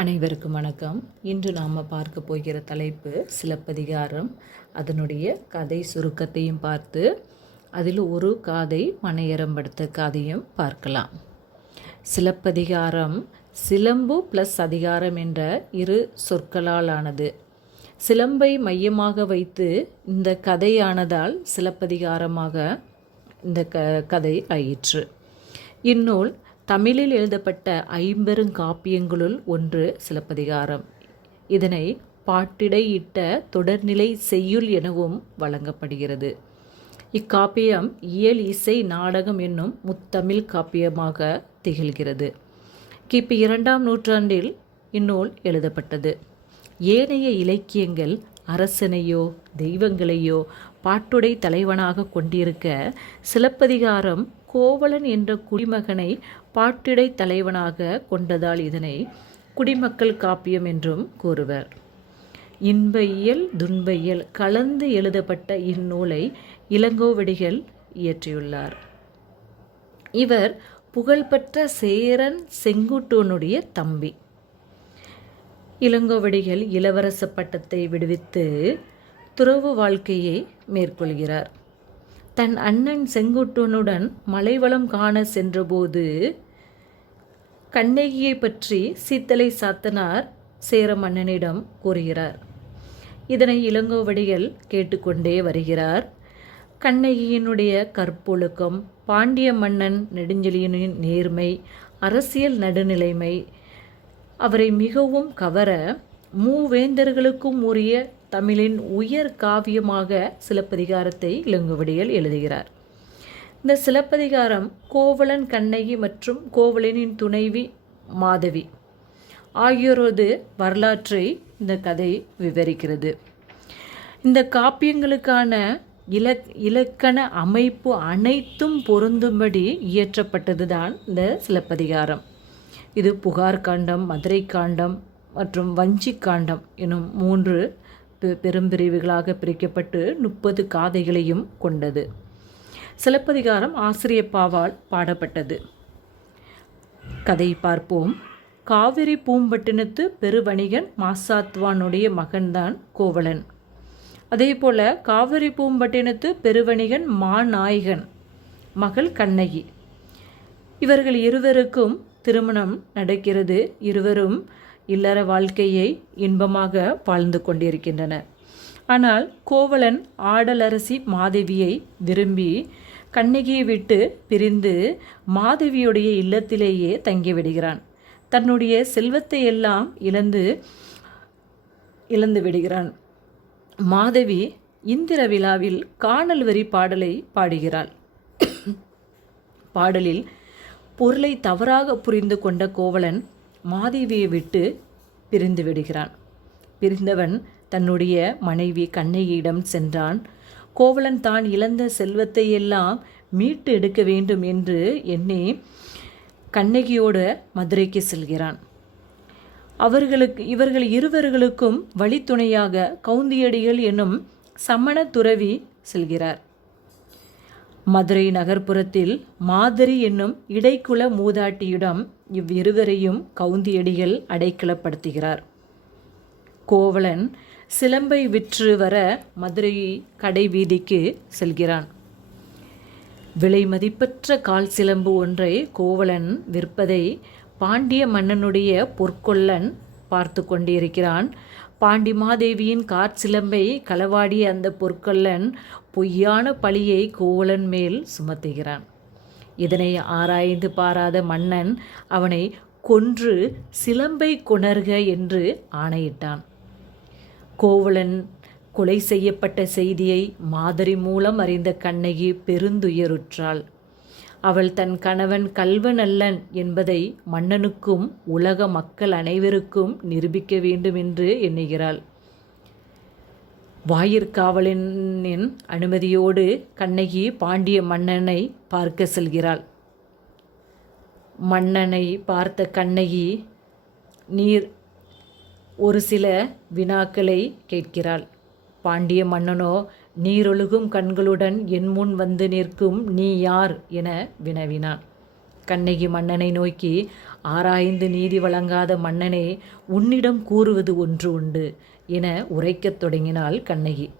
அனைவருக்கும் வணக்கம். இன்று நாம் பார்க்க போகிற தலைப்பு சிலப்பதிகாரம். அதனுடைய கதை சுருக்கத்தையும் பார்த்து அதில் ஒரு காதை மனையரம் படுத்த காதையும் பார்க்கலாம். சிலப்பதிகாரம் சிலம்பு ப்ளஸ் அதிகாரம் என்ற இரு சொற்களால் ஆனது சிலம்பை மையமாக வைத்து இந்த கதையானதால் சிலப்பதிகாரமாக இந்த க கதை ஆயிற்று. இந்நூல் தமிழில் எழுதப்பட்ட ஐம்பெருங்காப்பியங்களுள் ஒன்று சிலப்பதிகாரம். இதனை பாட்டிடையிட்ட தொடர்நிலை செய்யுள் எனவும் வழங்கப்படுகிறது. இக்காப்பியம் இயல் இசை நாடகம் என்னும் முத்தமிழ் காப்பியமாக திகழ்கிறது. கிபி இரண்டாம் நூற்றாண்டில் இந்நூல் எழுதப்பட்டது. ஏனைய இலக்கியங்கள் அரசனையோ தெய்வங்களையோ பாட்டுடை தலைவனாக கொண்டிருக்க சிலப்பதிகாரம் கோவலன் என்ற குடிமகனை பாட்டிடை தலைவனாக கொண்டதால் இதனை குடிமக்கள் காப்பியம் என்றும் கூறுவர். இன்பையல் துன்பையல் கலந்து எழுதப்பட்ட இந்நூலை இளங்கோவடிகள் இயற்றியுள்ளார். இவர் புகழ்பெற்ற சேரன் செங்குட்டுவனுடைய தம்பி. இளங்கோவடிகள் இளவரச பட்டத்தை விடுவித்து துறவு வாழ்க்கையை மேற்கொள்கிறார். தன் அண்ணன் செங்குட்டுவனுடன் மலைவளம் காண சென்றபோது கண்ணகியை பற்றி சீத்தலை சாத்தனார் சேர மன்னனிடம் கூறுகிறார். இதனை இளங்கோவடிகள் கேட்டுக்கொண்டே வருகிறார். கண்ணகியினுடைய கற்பொழுக்கம் பாண்டிய மன்னன் நெடுஞ்செழியனின் நேர்மை அரசியல் நடுநிலைமை அவரை மிகவும் கவர மூவேந்தர்களுக்கும் உரிய தமிழின் உயர் காவியமாக சிலப்பதிகாரத்தை இளங்குவடிகள் எழுதுகிறார். இந்த சிலப்பதிகாரம் கோவலன் கண்ணகி மற்றும் கோவலனின் துணைவி மாதவி ஆகியோரது வரலாற்றை இந்த கதை விவரிக்கிறது. இந்த காப்பியங்களுக்கான இலக் இலக்கண அமைப்பு அனைத்தும் பொருந்தும்படி இயற்றப்பட்டதுதான் இந்த சிலப்பதிகாரம் இது புகார் காண்டம் மதுரை காண்டம் மற்றும் வஞ்சி காண்டம் எனும் மூன்று பெரும்பிரிவுகளாக பிரிக்கப்பட்டு முப்பது காதைகளையும் கொண்டது. சிலப்பதிகாரம் ஆசிரியப்பாவால் பாடப்பட்டது. கதை பார்ப்போம். காவிரி பூம்பட்டினத்து பெருவணிகன் மாசாத்வானுடைய மகன்தான் கோவலன். அதே போல காவிரி பூம்பட்டினத்து பெருவணிகன் மாநாயகன் மகள் கண்ணகி. இவர்கள் இருவருக்கும் திருமணம் நடக்கிறது. இருவரும் இல்லற வாழ்க்கையை இன்பமாக வாழ்ந்து கொண்டிருக்கின்றன. ஆனால் கோவலன் ஆடலரசி மாதவியை விரும்பி கண்ணகியை விட்டு பிரிந்து மாதவியுடைய இல்லத்திலேயே தங்கிவிடுகிறான். தன்னுடைய செல்வத்தை எல்லாம் இழந்து இழந்து விடுகிறான். மாதவி இந்திர விழாவில் காணல் வரி பாடலை பாடுகிறாள். பாடலில் பொருளை தவறாக புரிந்து கொண்ட கோவலன் மாதேவியை விட்டு பிரிந்து விடுகிறான். பிரிந்தவன் தன்னுடைய மனைவி கண்ணகியிடம் சென்றான். கோவலன் தான் இழந்த செல்வத்தை எல்லாம் மீட்டு எடுக்க வேண்டும் என்று எண்ணி கண்ணகியோடு மதுரைக்கு செல்கிறான். அவர்களுக்கு இவர்கள் இருவர்களுக்கும் வழித்துணையாக கவுந்தியடிகள் என்னும் சமண துறவி செல்கிறார். மதுரை நகர்ப்புறத்தில் மாதிரி என்னும் இடைக்குல மூதாட்டியிடம் இவ்விருவரையும் கவுந்தியடிகள் அடைக்கலப்படுத்துகிறார். கோவலன் சிலம்பை விற்று வர மதுரை கடை வீதிக்கு செல்கிறான். விலை மதிப்பற்ற கால் சிலம்பு ஒன்றை கோவலன் விற்பதை பாண்டிய மன்னனுடைய பொற்கொள்ளன் பார்த்து கொண்டிருக்கிறான். பாண்டி மாதேவியின் காற்சிலம்பை களவாடிய அந்த பொற்கொள்ளன் பொய்யான பழியை கோவலன் மேல் சுமத்துகிறான். இதனை ஆராய்ந்து பாராத மன்னன் அவனை கொன்று சிலம்பை கொணர்க என்று ஆணையிட்டான். கோவலன் கொலை செய்யப்பட்ட செய்தியை மாதிரி மூலம் அறிந்த கண்ணகி பெருந்துயருற்றாள். அவள் தன் கணவன் கல்வன் அல்லன் என்பதை மன்னனுக்கும் உலக மக்கள் அனைவருக்கும் நிரூபிக்க வேண்டும் என்று எண்ணுகிறாள். வாயிற்காவலனின் அனுமதியோடு கண்ணகி பாண்டிய மன்னனை பார்க்க செல்கிறாள். மன்னனை பார்த்த கண்ணகி நீர் ஒரு சில வினாக்களை கேட்கிறாள். பாண்டிய மன்னனோ நீரொழுகும் கண்களுடன் என் முன் வந்து நிற்கும் நீ யார்? என வினவினான். கண்ணகி மன்னனை நோக்கி ஆராய்ந்து நீதி வழங்காத மன்னனே உன்னிடம் கூறுவது ஒன்று உண்டு. என உரைக்கத் தொடங்கினாள் கண்ணகி.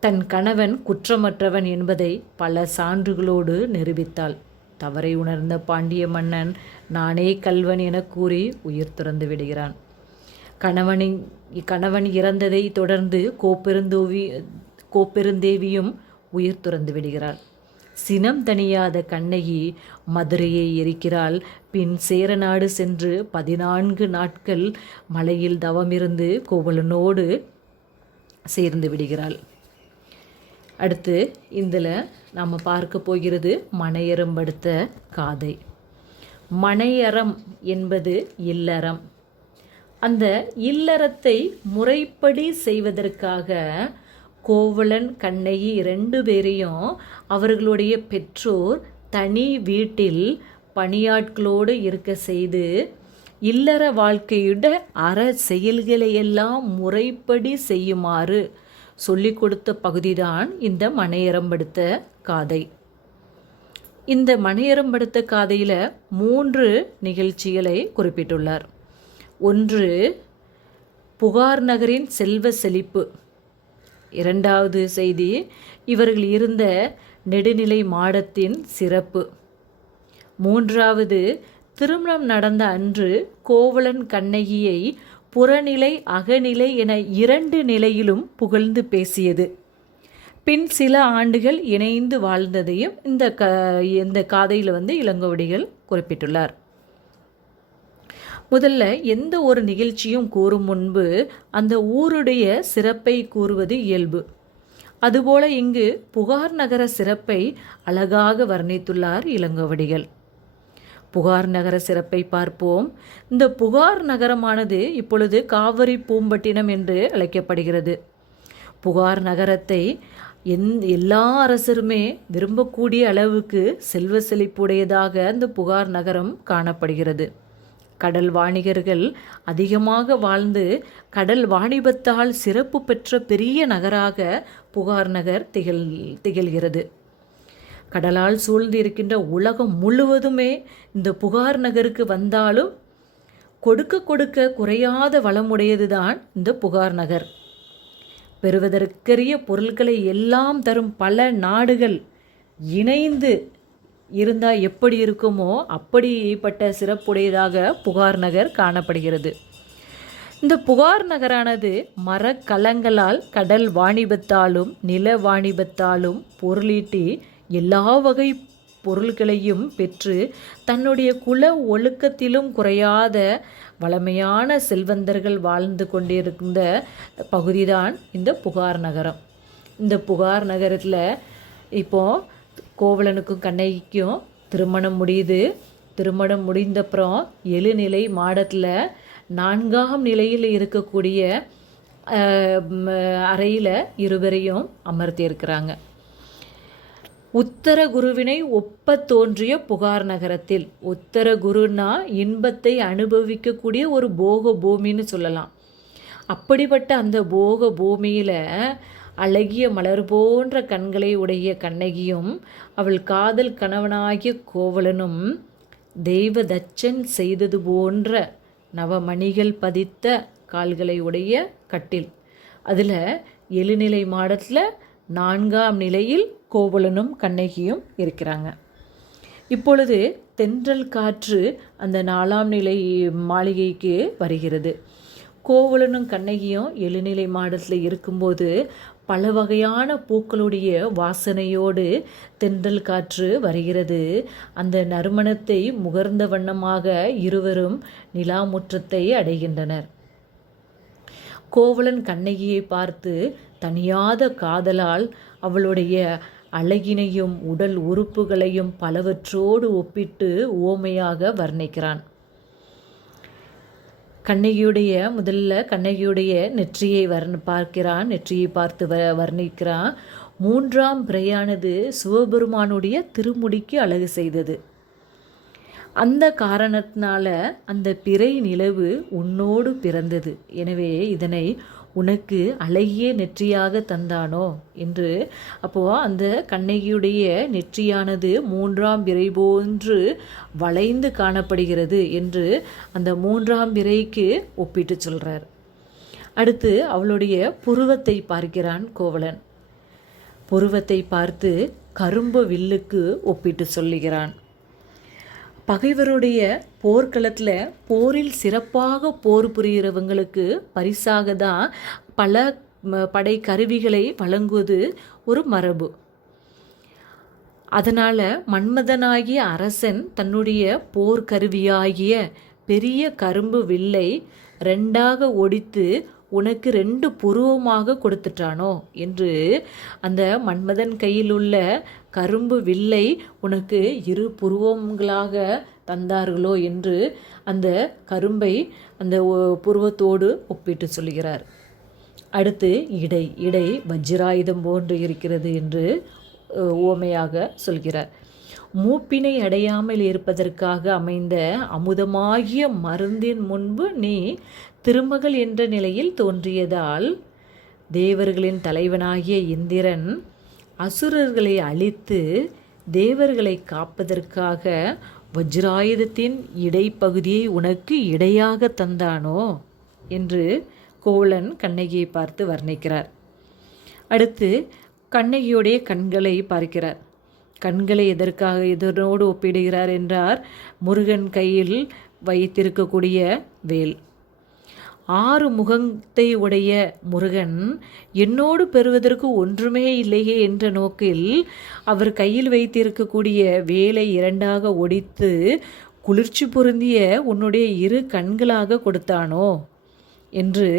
தன் கணவன் குற்றமற்றவன் என்பதை பல சான்றுகளோடு நிரூபித்தாள். தவறை உணர்ந்த பாண்டிய மன்னன் நானே கல்வன் என கூறி உயிர் துறந்து விடுகிறான். கணவனின் கணவன் இறந்ததை தொடர்ந்து கோப்பெருந்தோவி கோப்பெருந்தேவியும் உயிர் துறந்து விடுகிறாள். சினம் தணியாத கண்ணகி மதுரையை எரிக்கிறாள். பின் சேரநாடு சென்று பதினான்கு நாட்கள் மலையில் தவமிருந்து கோவலனோடு சேர்ந்து விடுகிறாள். அடுத்து இதில் நாம் பார்க்க போகிறது மனையரம்படுத்த காதை. மனையறம் என்பது இல்லறம். அந்த இல்லறத்தை முறைப்படி செய்வதற்காக கோவலன் கண்ணகி ரெண்டு பேரையும் அவர்களுடைய பெற்றோர் தனி வீட்டில் பணியாட்களோடு இருக்க செய்து இல்லற வாழ்க்கையுட அற செயல்களையெல்லாம் முறைப்படி செய்யுமாறு சொல்லிக் கொடுத்த பகுதிதான் இந்த மனையரம்படுத்த காதை. இந்த மனையரம்படுத்த காதையில் மூன்று நிகழ்ச்சிகளை குறிப்பிட்டுள்ளார். ஒன்று புகார் நகரின் செல்வ செழிப்பு. இரண்டாவது செய்தி இவர்கள் இருந்த நெடுநிலை மாடத்தின் சிறப்பு. மூன்றாவது திருமணம் நடந்த அன்று கோவலன் கண்ணகியை புறநிலை அகநிலை என இரண்டு நிலையிலும் புகழ்ந்து பேசியது. பின் சில ஆண்டுகள் இணைந்து வாழ்ந்ததையும் இந்த க இந்த காதையில் வந்து இளங்கோவடிகள் குறிப்பிட்டுள்ளார். முதல்ல எந்த ஒரு நிகழ்ச்சியும் கூறும் முன்பு அந்த ஊருடைய சிறப்பை கூறுவது இயல்பு. அதுபோல இங்கு புகார் நகர சிறப்பை அழகாக வர்ணித்துள்ளார் இளங்கோவடிகள். புகார் நகர சிறப்பை பார்ப்போம். இந்த புகார் நகரமானது இப்பொழுது காவிரி பூம்பட்டினம் என்று அழைக்கப்படுகிறது. புகார் நகரத்தை எந் எல்லா அரசருமே விரும்பக்கூடிய அளவுக்கு செல்வ செழிப்புடையதாக அந்த புகார் நகரம் காணப்படுகிறது. கடல் வாணிகர்கள் அதிகமாக வாழ்ந்து கடல் வாணிபத்தால் சிறப்பு பெற்ற பெரிய நகராக புகார் நகர் திகழ் திகழ்கிறது. கடலால் சூழ்ந்து இருக்கின்ற உலகம் முழுவதுமே இந்த புகார் நகருக்கு வந்தாலும் கொடுக்க கொடுக்க குறையாத வளமுடையதுதான் இந்த புகார் நகர். பெறுவதற்கரிய பொருட்களை எல்லாம் தரும் பல நாடுகள் இணைந்து இருந்தால் எப்படி இருக்குமோ அப்படிப்பட்ட சிறப்புடையதாக புகார் நகர் காணப்படுகிறது. இந்த புகார் நகரானது மரக்கலங்களால் கடல் வாணிபத்தாலும் நில வாணிபத்தாலும் பொருளீட்டி எல்லா வகை பொருள்களையும் பெற்று தன்னுடைய குல ஒழுக்கத்திலும் குறையாத வளமையான செல்வந்தர்கள் வாழ்ந்து கொண்டிருந்த பகுதிதான் இந்த புகார் நகரம். இந்த புகார் நகரத்தில் இப்போது கோவலனுக்கும் கண்ணகிக்கும் திருமணம் முடியுது. திருமணம் முடிந்தப்புறம் எழுநிலை மாடத்தில் நான்காம் நிலையில் இருக்கக்கூடிய அறையில் இருவரையும் அமர்த்தியிருக்கிறாங்க உத்தர குருவினை ஒப்ப தோன்றிய புகார் நகரத்தில். உத்தர குருன்னா இன்பத்தை அனுபவிக்கக்கூடிய ஒரு போக பூமின்னு சொல்லலாம். அப்படிப்பட்ட அந்த போக பூமியில் அழகிய மலர் போன்ற கண்களை உடைய கண்ணகியும் அவள் காதல் கணவனாகிய கோவலனும் தெய்வ தச்சன் செய்தது போன்ற நவமணிகள் பதித்த கால்களை உடைய கட்டில். அதில் எழுநிலை மாடத்தில் நான்காம் நிலையில் கோவலனும் கண்ணகியும் இருக்கிறாங்க. இப்பொழுது தென்றல் காற்று அந்த நாலாம் நிலை மாளிகைக்கு வருகிறது. கோவலனும் கண்ணகியும் எழுநிலை மாடத்தில் இருக்கும்போது பல வகையான பூக்களுடைய வாசனையோடு தென்றல் காற்று வருகிறது. அந்த நறுமணத்தை முகர்ந்த வண்ணமாக இருவரும் நிலாமுற்றத்தை அடைகின்றனர். கோவலன் கண்ணகியை பார்த்து தனியாத காதலால் அவளுடைய அழகினையும் உடல் உறுப்புகளையும் பலவற்றோடு ஒப்பிட்டு ஓமையாக வர்ணிக்கிறான். கண்ணகியுடைய முதல்ல கண்ணகியுடைய நெற்றியை வர்ண பார்க்கிறான் நெற்றியை பார்த்து வ வர்ணிக்கிறான். மூன்றாம் பிறையானது சிவபெருமானுடைய திருமுடிக்கு அழகு செய்தது. அந்த காரணத்தினால அந்த பிறை நிலவு உன்னோடு பிறந்தது. எனவே இதனை உனக்கு அழகிய நெற்றியாக தந்தானோ? என்று அப்போ அந்த கண்ணகியுடைய நெற்றியானது மூன்றாம் பிறை போன்று வளைந்து காணப்படுகிறது என்று அந்த மூன்றாம் பிறைக்கு ஒப்பிட்டு சொல்றார். அடுத்து அவளுடைய புருவத்தை பார்க்கிறான் கோவலன். புருவத்தை பார்த்து கரும்பு வில்லுக்கு ஒப்பிட்டு சொல்லுகிறான். பகைவருடைய போர்க்களத்தில் போரில் சிறப்பாக போர் புரிகிறவங்களுக்கு பரிசாக தான் பல படை கருவிகளை வழங்குவது ஒரு மரபு. அதனால் மன்மதனாகிய அரசன் தன்னுடைய போர்க்கருவியாகிய பெரிய கரும்பு வில்லை ரெண்டாக ஒடித்து உனக்கு ரெண்டு புருவமாக கொடுத்துட்டானோ? என்று அந்த மன்மதன் கையில் உள்ள கரும்பு வில்லை உனக்கு இரு புருவங்களாக தந்தார்களோ? என்று அந்த கரும்பை அந்த புருவத்தோடு ஒப்பிட்டு சொல்கிறார். அடுத்து இடை இடை வஜ்ராயுதம் போன்று இருக்கிறது என்று ஓமையாக உவமையாக சொல்கிறார். மூப்பினை அடையாமல் இருப்பதற்காக அமைந்த அமுதமாகிய மருந்தின் முன்பு நீ திருமகள் என்ற நிலையில் தோன்றியதால் தேவர்களின் தலைவனாகிய இந்திரன் அசுரர்களை அழித்து தேவர்களை காப்பதற்காக வஜ்ராயுதத்தின் இடைப்பகுதியை உனக்கு இடையாக தந்தானோ? என்று கோலன் கண்ணகியை பார்த்து வர்ணிக்கிறார். அடுத்து கண்ணகியுடைய கண்களை பார்க்கிறார். கண்களை எதற்காக எதனோடு ஒப்பிடுகிறார்? என்றார். முருகன் கையில் வைத்திருக்கக்கூடிய வேல். ஆறு முகத்தை உடைய முருகன் என்னோடு பெறுவதற்கு ஒன்றுமே இல்லையே என்ற நோக்கில் அவர் கையில் வைத்திருக்கக்கூடிய வேலை இரண்டாக ஒடித்து குளிர்ச்சி பொருந்திய உன்னுடைய இரு கண்களாக கொடுத்தானோ என்று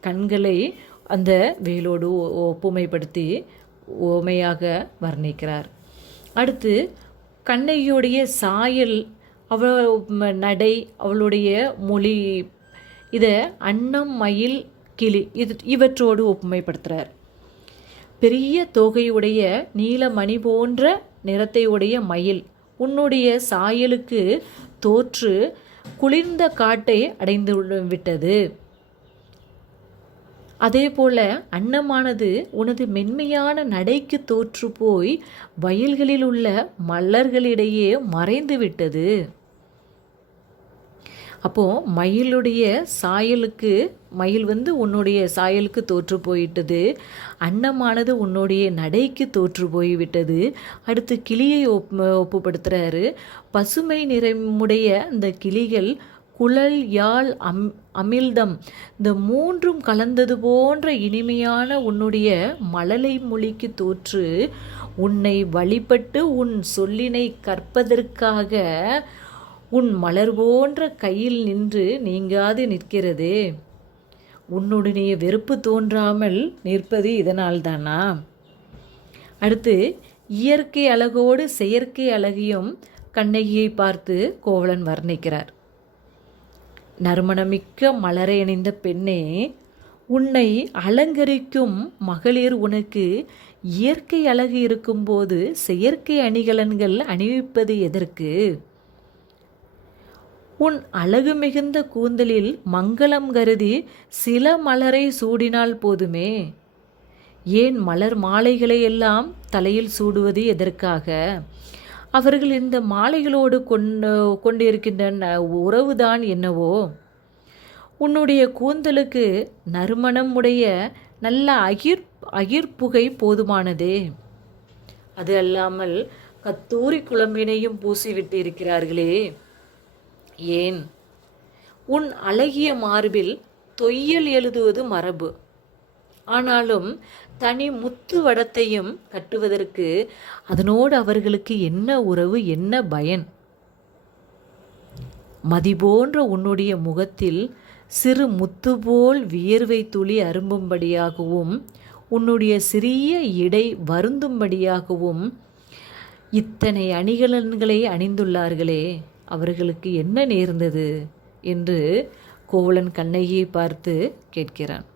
கண்களை அந்த வேலோடு ஒ- ஒப்புமைப்படுத்தி ஓமையாக வர்ணிக்கிறார். அடுத்து கண்ணகியுடைய சாயல் அவ நடை அவளுடைய மொழி இதை அன்னம் மயில் கிளி இது இவற்றோடு ஒப்புமைப்படுத்துகிறார் பெரிய தோகையுடைய நீலமணி போன்ற நிறத்தை உடைய மயில் உன்னுடைய சாயலுக்கு தோற்று குளிர்ந்த காட்டை அடைந்து விட்டது அதே போல அன்னமானது உனது மென்மையான நடைக்கு தோற்று போய் வயல்களில் உள்ள மலர்களிடையே மறைந்து விட்டது அப்போது மயிலுடைய சாயலுக்கு மயில் வந்து உன்னுடைய சாயலுக்கு தோற்று போயிட்டது. அன்னமானது உன்னுடைய நடைக்கு தோற்று போய்விட்டது. அடுத்து கிளியை ஒப் ஒப்புப்படுத்துகிறாரு பசுமை நிறமுடைய அந்த கிளிகள் குழல் யாழ் அம் அமிழ்தம் இந்த மூன்றும் கலந்தது போன்ற இனிமையான உன்னுடைய மழலை மொழிக்கு தோற்று உன்னை வழிபட்டு உன் சொல்லினை கற்பதற்காக உன் மலர் போன்ற கையில் நின்று நீங்காது நிற்கிறதே. உன்னுடனே வெறுப்பு தோன்றாமல் நிற்பது இதனால்தானா? அடுத்து இயற்கை அழகோடு செயற்கை அழகையும் கண்ணகியை பார்த்து கோவலன் வர்ணிக்கிறார். நறுமணமிக்க மலரை அணிந்த பெண்ணே உன்னை அலங்கரிக்கும் மகளிர் உனக்கு இயற்கை அழகு இருக்கும்போது செயற்கை அணிகலன்கள் அணிவிப்பது எதற்கு? உன் அழகு மிகுந்த கூந்தலில் மங்களம் கருதி சில மலரை சூடினால் போதுமே. ஏன் மலர் மாலைகளை எல்லாம் தலையில் சூடுவது எதற்காக? அவர்கள் இந்த மாலைகளோடு கொண்டு கொண்டிருக்கின்ற உறவுதான் என்னவோ? உன்னுடைய கூந்தலுக்கு நறுமணம் உடைய நல்ல அகிர் அகிர்புகை போதுமானதே. அது அல்லாமல் கத்தூரி குழம்பினையும் பூசிவிட்டு இருக்கிறார்களே. ஏன்? உன் அழகிய மார்பில் தொய்யல் எழுதுவது மரபு. ஆனாலும் தனி முத்து வடத்தையும் கட்டுவதற்கு அதனோடு அவர்களுக்கு என்ன உறவு என்ன பயன்? மதி போன்ற உன்னுடைய முகத்தில் சிறு முத்து போல் வியர்வை துளி அரும்பும்படியாகவும் உன்னுடைய சிறிய இடை வருந்தும்படியாகவும் இத்தனை அணிகலன்களை அணிந்துள்ளார்களே. அவர்களுக்கு என்ன நேர்ந்தது என்று கோவலன் கண்ணகியை பார்த்து கேட்கிறான்.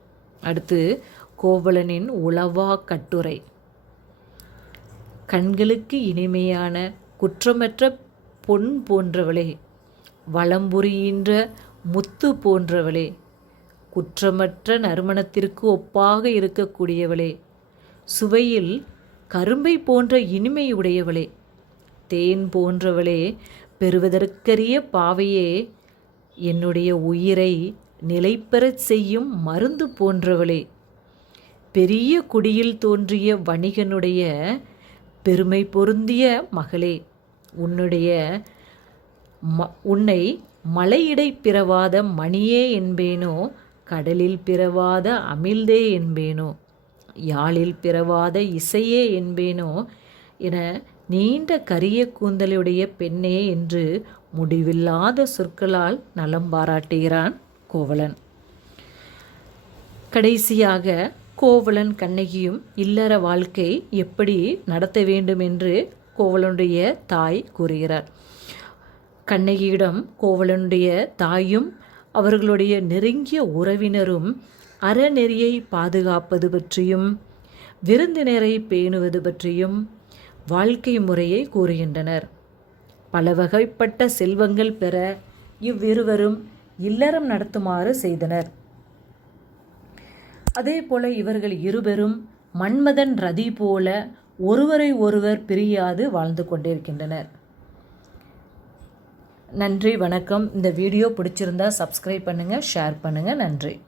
அடுத்து கோவலனின் உளவா கட்டுரை. கண்களுக்கு இனிமையான குற்றமற்ற பொன் போன்றவளே வளம்புரியின்ற முத்து போன்றவளே குற்றமற்ற நறுமணத்திற்கு ஒப்பாக இருக்கக்கூடியவளே சுவையில் கரும்பை போன்ற இனிமையுடையவளே தேன் போன்றவளே பெறுவதற்கரிய பாவையே என்னுடைய உயிரை நிலைபெறச் செய்யும் மருந்து போன்றவளே. பெரிய குடியில் தோன்றிய வணிகனுடைய பெருமை பொருந்திய மகளே உன்னுடைய ம உன்னை மலையிடை பிறவாத மணியே என்பேனோ கடலில் பிறவாத அமிழ்தே என்பேனோ யாழில் பிறவாத இசையே என்பேனோ என நீண்ட கரிய கூந்தலுடைய பெண்ணே என்று முடிவில்லாத சொற்களால் நலம் பாராட்டுகிறான் கோவலன். கடைசியாக கோவலன் கண்ணகியும் இல்லற வாழ்க்கை எப்படி நடத்த வேண்டும் என்று கோவலனுடைய தாய் கூறுகிறார். கண்ணகியிடம் கோவலனுடைய தாயும் அவர்களுடைய நெருங்கிய உறவினரும் அறநெறியை பாதுகாப்பது பற்றியும் விருந்தினரை பேணுவது பற்றியும் வாழ்க்கை முறையை கூறுகின்றனர். பல வகைப்பட்ட செல்வங்கள் பெற இவ்விருவரும் இல்லறம் நடத்துமாறு செய்தனர். அதே போல இவர்கள் இருவரும் மன்மதன் ரதி போல ஒருவரை ஒருவர் பிரியாது வாழ்ந்து கொண்டிருக்கின்றனர். நன்றி வணக்கம். இந்த வீடியோ பிடிச்சிருந்தா சப்ஸ்கிரைப் பண்ணுங்கள் ஷேர் பண்ணுங்கள் நன்றி.